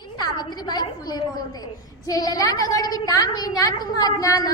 सावित्रीबाई फुले बोलते. झेलला दगड विटा मिळण्या तुम्हा ज्ञान,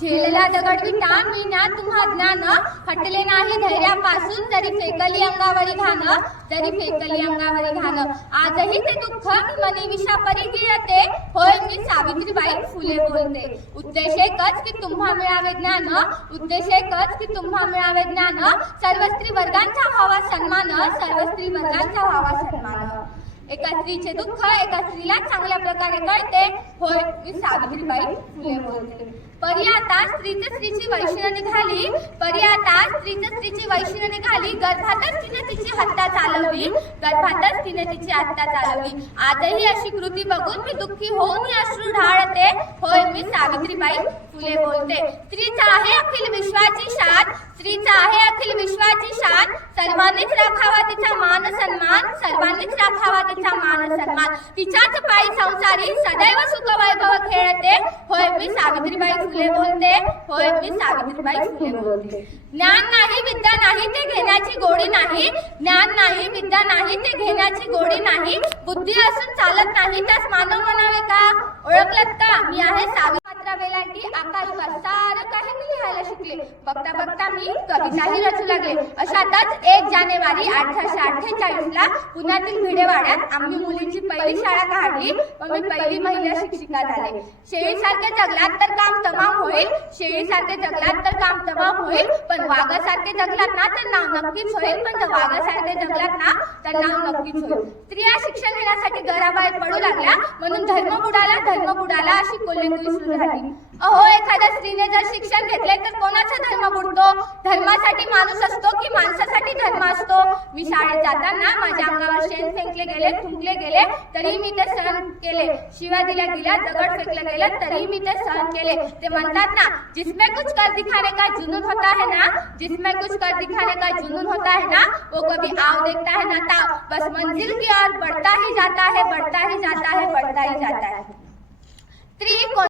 झेलला दगड विटा मिळण्या तुम्हा ज्ञान, हटले नाही धैर्यापासून जरी फेकली अंगावरी घाण, जरी फेकली अंगावरी घाण. आजही ते दुःख मनी विषापरी गिळते, होय मी सावित्रीबाई फुले बोलते. उद्देश एकच की तुम्हा मिळावे ज्ञान, उद्देश एकच की तुम्हा मिळावे ज्ञान, सर्व स्त्री वर्गांचा व्हावा सन्मान, सर्व स्त्री वर्गांचा व्हावा सन्मान. एका स्त्रीचे दुःख एका स्त्रीला चांगल्या प्रकारे कळते, होय मी सावित्रीबाई फुले बोलते. परी आता स्त्रीची वैष्णव निघाली, परी आता स्त्रीची वैष्णव निघाली, गर्भातच तिने तिची हत्या चालवली, गर्भातच तिने तिची हत्या चालवली. आजही अशी कृती बघून मी दुःखी होऊन अश्रू ढाळते, होय मी सावित्रीबाई फुले बोलते. स्त्रीचा आहे अखिल विश्वाची शान, स्त्रीचा आहे अखिल विश्वाची शान, सर्वांनीच राखावा तिचा मान सन्मान, सर्वांनीच राखावा तिचा मान सन्मान. तिच्याच पायी संसारी सदैव सुख वैभव खेळते, होय मी सावित्रीबाई फुले बोलते, होय मी सावित्रीबाई फुले बोलते. ज्ञान नाही विद्या नाही ते घेण्याची गोडी नाही, ज्ञान नाही विद्या नाही ते घेण्याची गोडी नाही, बुद्धी असून चालत नाही त्यास मानव म्हणावे का. ओळखलत का मी आहे सावित्री वेलांटी आकाशवात सारं काही मी लिहायला शिकले, बघता बघता मी कविताही रचू लागले. अशातच 1 जानेवारी 1848 ला पुण्यातील भिडेवाड्यात आम्ही मुलींची पहिली शाळा काढली व मी पहिली महिला शिक्षिका झाले. शेळीसारखे जगलात तर काम तमाम होईल, शेळीसारखे जगलात तर काम तमाम होईल, पण वाघासारखे जगलात ना तर नाव नक्कीच होईल, पण जर वाघासारखे जगलात ना तर नाव नक्कीच होईल. स्त्रिया शिक्षण घेण्यासाठी घराबाहेर पडू लागल्या म्हणून धर्म बुडाला अशी कोल्हेकुई सुरू झाली. अहो, एखाद्या स्त्रीने जर शिक्षण घेतले तर कोणाचा धर्म बुडतो. धर्मासाठी माणूस असतो की माणसासाठी धर्म असतो. मी शाळेत जाताना माझ्या अंगावर शेण फेकले गेले, थुंकले गेले तरी मी ते सहन केले, शिव्या दिल्या गेल्या, दगड फेकले गेले तरी मी ते सहन केले. ते म्हणतात ना, जिसमें कुछ कर दिखाने का जुनून होता है ना, जिसमें कुछ कर दिखाने का जुनून होता है ना, वो कभी आव देखता है ना ताव, बस मंजिल की ओर बढ़ता ही जाता है, बढ़ता ही जाता है, बढ़ता ही जाता है. स्त्री